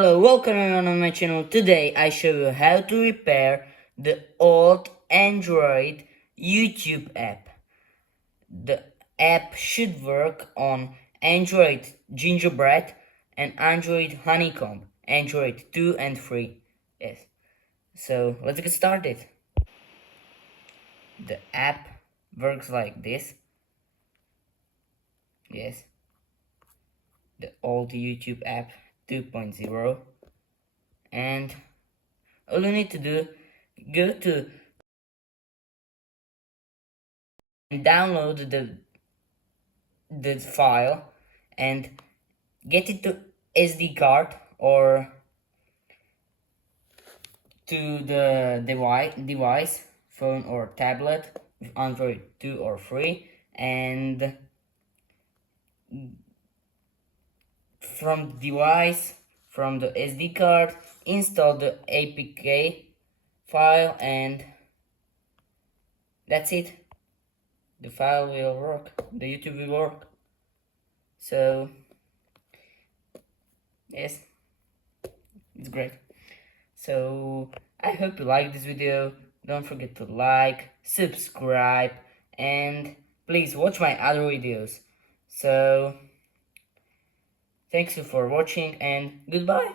Hello, welcome everyone on my channel. Today I show you how to repair the old Android YouTube app. The app should work on Android Gingerbread and Android Honeycomb, Android 2 and 3. Yes. So let's get started. The app works like this. Yes. The old YouTube app 2.0. And all you need to do, go to and download the file and get it to SD card or to the device, phone or tablet with Android 2 or 3, and from device, from the SD card, install the APK file, and that's it. The file will work, the YouTube will work. So yes, it's great. So I hope you like this video. Don't forget to like, subscribe, and please watch my other videos. So thanks you for watching and goodbye.